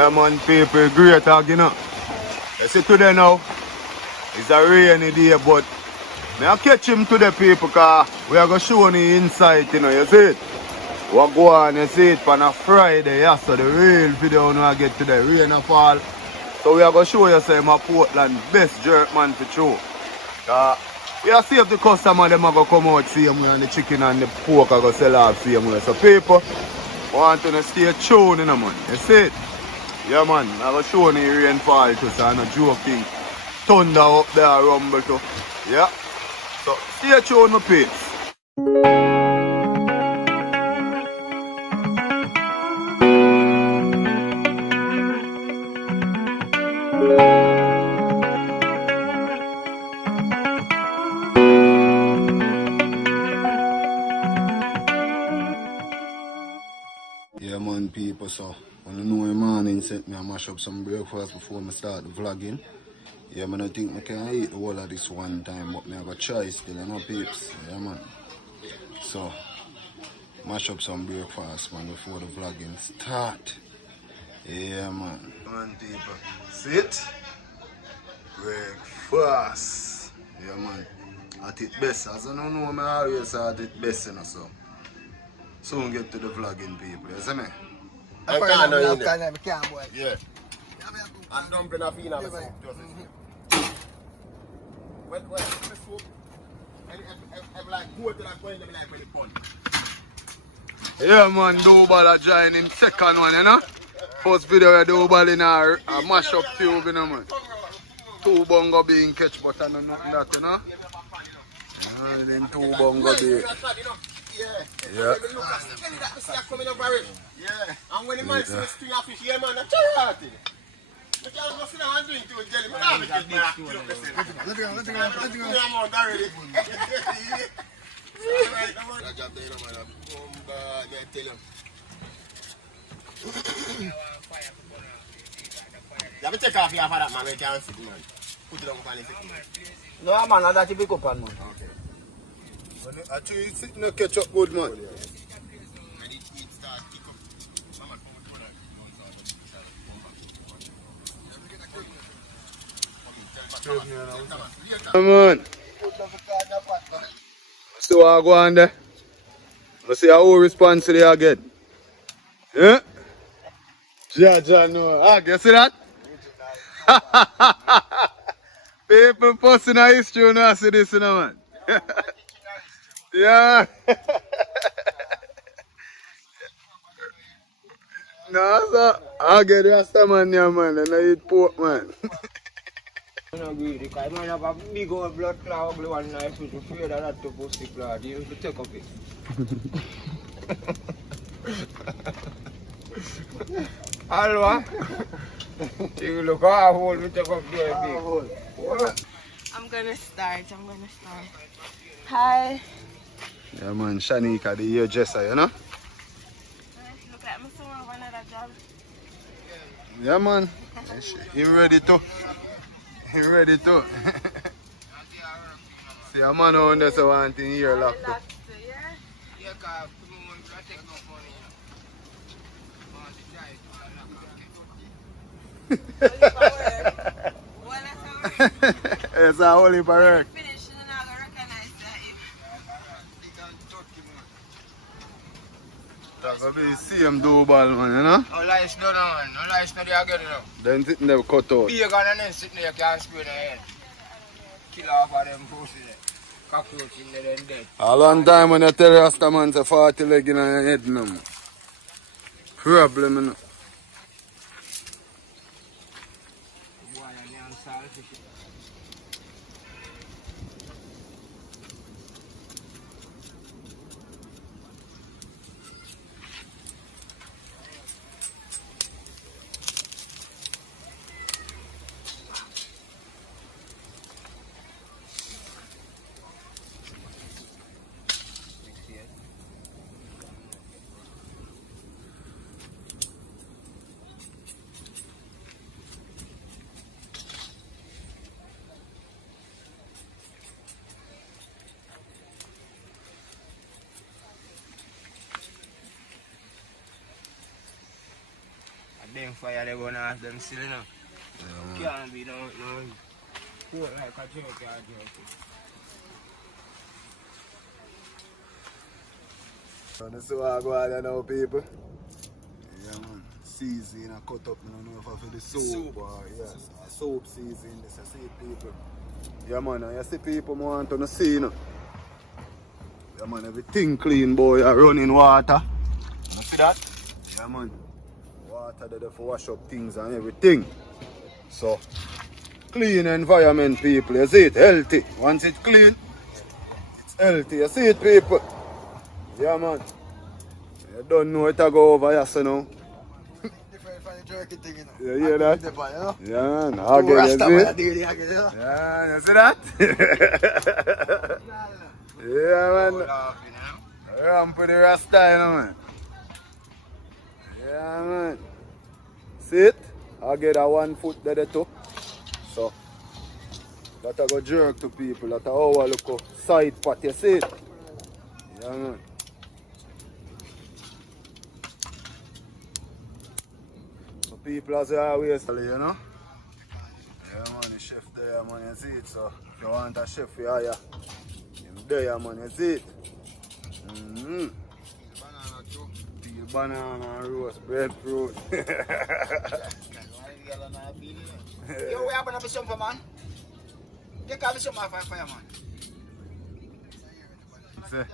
Yeah man, people, great talk, you know. You see today now, it's a rainy day, but I catch him today, people, because we are going to show the inside, you know, you see it? What go on, you see it on a Friday, yeah, so the real video when I get today, rain and fall. So we are going to show you say my Portland best jerk man for show. We are see if the customer them are going to come out same way and the chicken and the pork are going to sell off same way. So people want to stay tuned, you know, man. You see it? Yeah man, I was showing the rainfall too, so I'm not joking. Thunder up there, rumble too. Yeah. So stay tuned, my peeps. Yeah man, people, so when you know the morning set me I mash up some breakfast before I start the vlogging. Yeah man, I think I can eat the whole of this one time, but I have a try still, you know peeps. Yeah man. So mash up some breakfast man before the vlogging start. Yeah man. Man people, sit. Breakfast. Yeah man. At it best. As I don't know, I always at it best, you know, so. Soon get to the vlogging people, you see me? I can't know you. Yeah. I'm dumping a feed of soup. When the soup, I'm like, go to that point, I'm like, when it punch. Yeah man, Double join in second one, you know? First video where Double in a mash up tube, you know man? 2 bongo being catch, but I know nothing that, you know? Yeah, them 2 bongo being. Yeah. Yeah. And when the man sees string of fish here, man, that's charity. I can't go sit down and drink to a jelly. Man, I'm a big let's go. I'm out already. Alright, I'm on the job there, man. I tell you. You have to take off your for that, man. We can't sit, man. Put it on the pan. No, man, that's a big up, man. Okay. Actually, it's sitting a ketchup good, man. Come on. See what I go on there. Let's see how responsible I get. Yeah? Ja, no. Ah, you see that? People posting a history when I see this, you know, man. Yeah. No, sir. I'll get the Rasta man here, man, and I eat pork, man. I don't agree because man have a big old blood clot ugly one knife which is afraid of that to pussy clot. You have to take up it. Alva? You look how hole we take up there big. I'm gonna start. Hi. Yeah, man, Shanika, the hairdresser, you know? Look like me someone want another job. Yeah, man. He ready to. He ready to. See, a man on there so one thing here locked up. Yeah, because I take no money. It's a whole heap of work. That's gonna be the same Double, man, you know? No lights no, man. No lights no, they are getting up. Then sitting there cut out. Be a gun and then sitting there, you can't spray their head. Kill off of them pussy there. Cockroach in there and dead. A long time when you tell Rasta man to 40 leg in your head, no man. Problem, you know? them fire they gonna ask them still, you know. Can't be no cold like a jerky or jerky. This is what I go out there now, people. Yeah, man. Season I cut up, I don't know if I feel the soup or yes, a soap season. This I see people. Yeah, man. You see people want to see, you know. Yeah, man. Everything clean, boy. Running water. You see that? Yeah, man. Water there for wash up things and everything. So, clean environment, people. You see it? Healthy. Once it's clean, it's healthy. You see it, people? Yeah, man. You don't know it to go over here, so now. Different from the jerky thing, you know. You hear that? You know? Yeah, man. I'll get you, see it? Yeah, Yeah, you see that? Yeah, man. I'm pretty rasta, you know, man. Yeah, man. See it? I'll get that 1 foot there too. So, that I go jerk to people. That I how I look a side pot, you see it? Yeah, man. So people as always, you know? Yeah, man, the chef there, man, you see it. So, if you want a chef, you hire him there, man, you see it? banana too. Peel banana and roast breadfruit. Yo, we happen to be something, man. You can't be something for fire, man. See?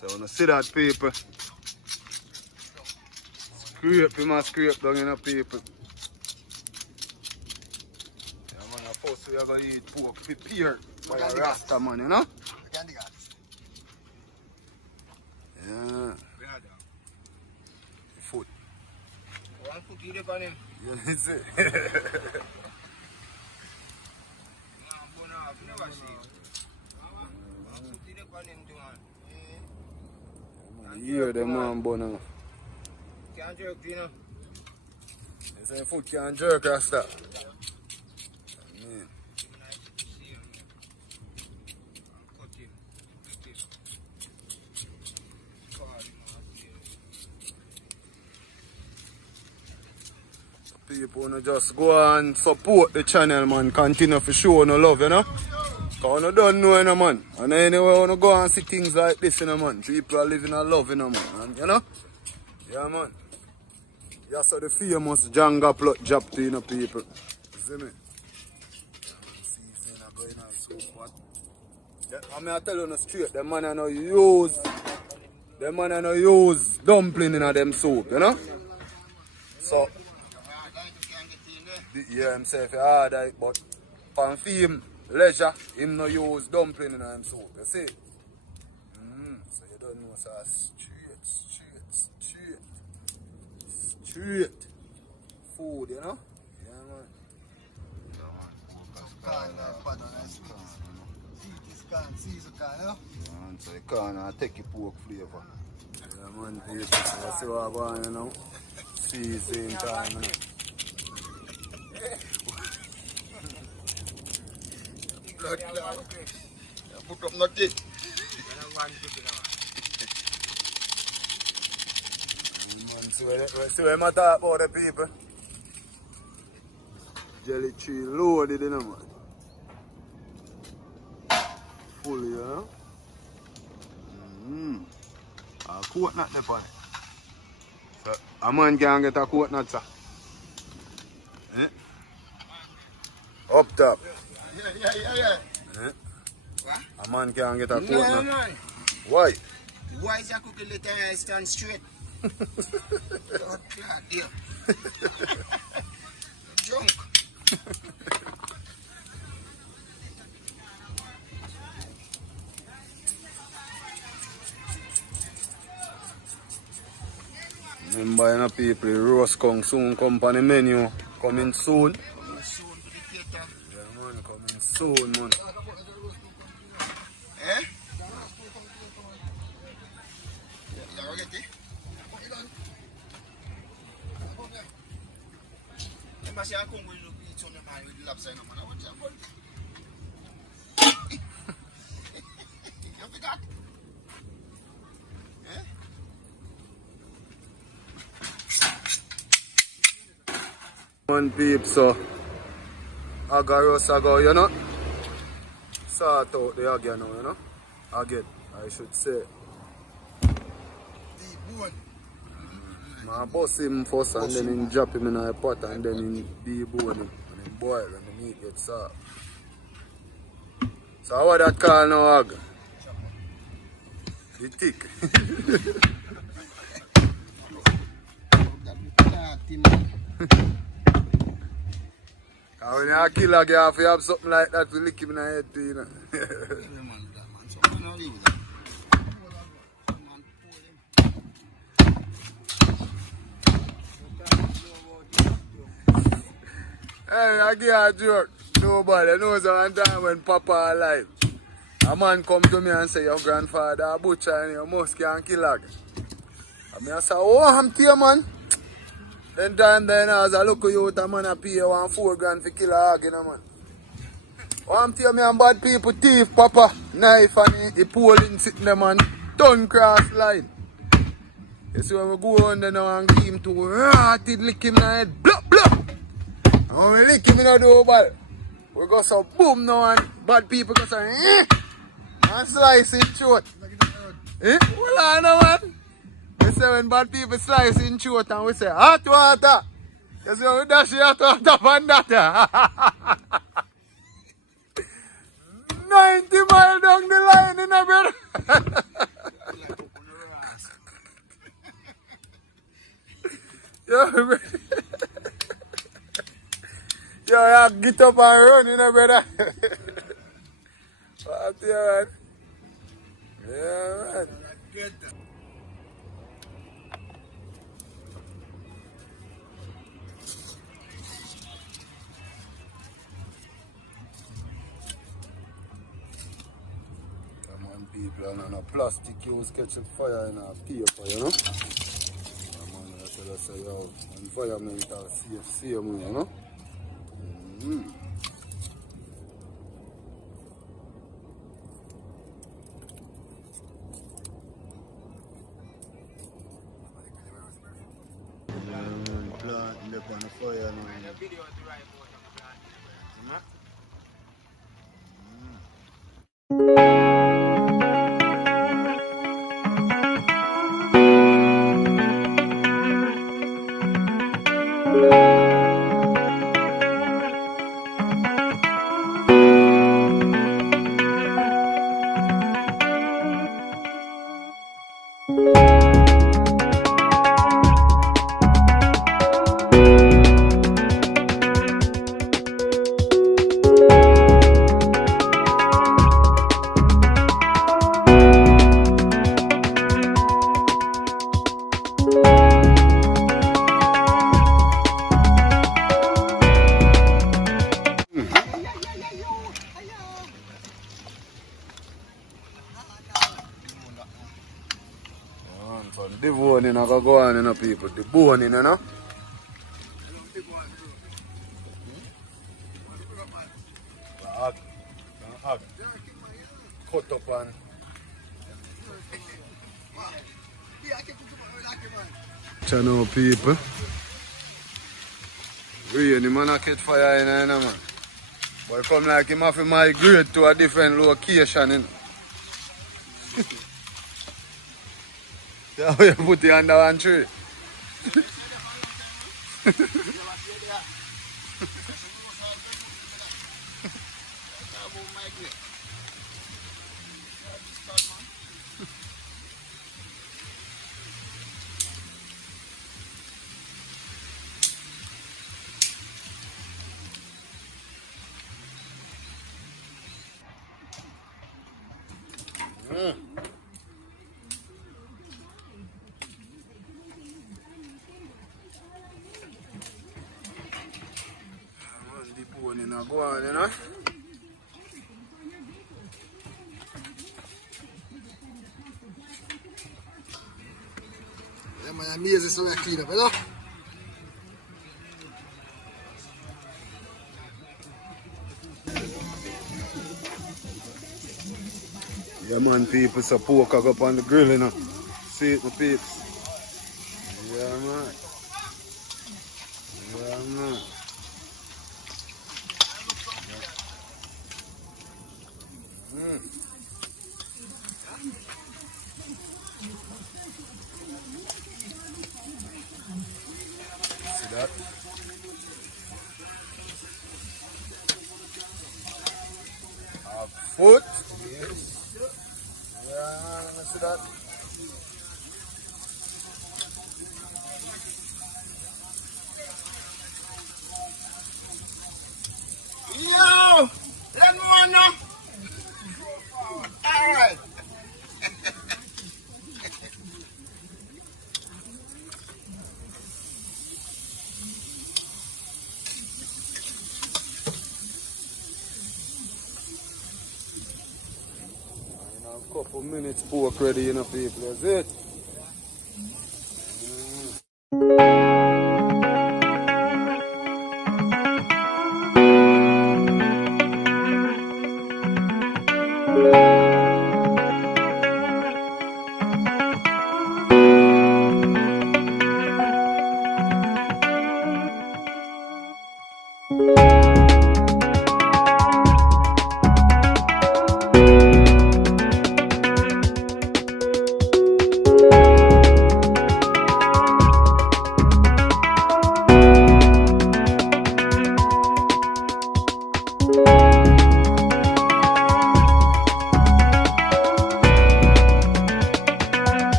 So when you see that, people, scrape, you must scrape down in the people. Yeah, man, first we are going to eat pork prepared by a Rasta man, you know? Yeah. Foot. 1 foot you look on him. Yeah, that's it. Never see. 1 foot you look on him too, man. You hear them man bun off. Can't jerk, you know. They say foot can't jerk, Rasta. People no just go and support the channel, man. Continue for show no love, you know. Cause you don't know, you know, man. And anyway, when you go and see things like this, you know, man. People are living a love, you know, man. And, you know? Yeah, man. You saw the famous Janga plot job to, you know, people. See me? Season are going on so what? I mean, I tell you no straight, the man I know use dumpling in them soup, you know? So, yeah, himself hard, but for him, leisure, him no use dumpling in him soup, you see? So you don't know, so straight food, you know? Yeah, man. So you can't take your pork flavor. Yeah, man, people, so you see what I want, you know? Season time, you know? Blood clot. Put up nothing. See what I talk about the people? Jelly tree loaded, you know, man. Fully, you know? Coconut there on it. So, a man can get a coconut, sir. Eh? Up top. Yeah. Eh? What? A man can get a No, coconut. man. Why? Why is that cooking the time stand straight? Blood clot, dear. Drunk. Remember, you know, people, roast kong soon come on the menu. Coming soon. Soon to the theater. Yeah, man, coming soon, man. Eh? Remember, say I come with the lobster, man, with the lobster, man. I want to One peep, so ago, you know. Sort out the again now, you know. Again, I should say. I bust him first and then him drop him in a pot and then him debone him and him boil and the meat gets soft. So what that call now, Ag? The thick. And when you kill a girl, if you have something like that, we lick him in the head too, you know. Hey, I give a joke. Nobody knows one time when Papa alive. A man come to me and say, your grandfather a butcher and you must can't kill a girl. And I say, oh, I'm here, man. Then as I look at you, a man a pay $1 4 grand for kill a hog, you know, man. Oh, I'm here, me and bad people thief, Papa, knife and the pole sitting there, man. Ton cross line. You see when we go on there now and give him to it lick him in the head, blah, blah. And when we lick him in the door, we go so boom now and bad people go so and slice his throat. Hold on now, man. We say when bad people slice in throat and we say hot water. You see when we dash the hot water from that. 90 miles down the line in a brother. Yo, get up and run, you know, brother. What you, man? Yeah, man. Come on, people, and no plastic use catch fire in a paper, you know? Come on, I tell us, yo, environmental safe, you know? Plant left on the fire the boning I go on, you know, people. The boning, you know. Cut up and channel people. Really, man, I catch fire in there, man. But it come like him have to migrate to a different location, you know. Yeah, you put it under one tree. Go on, you know. Yeah, man, amazing so I clean up, you know. Yeah, man, people, so pork up on the grill, you know. See it, my peeps. Yeah, man. Yeah, man. See that? A foot. Yes. Yeah, let me see that. Yo! Let me know. Alright. In a couple minutes, pork ready, you know, people. That's it.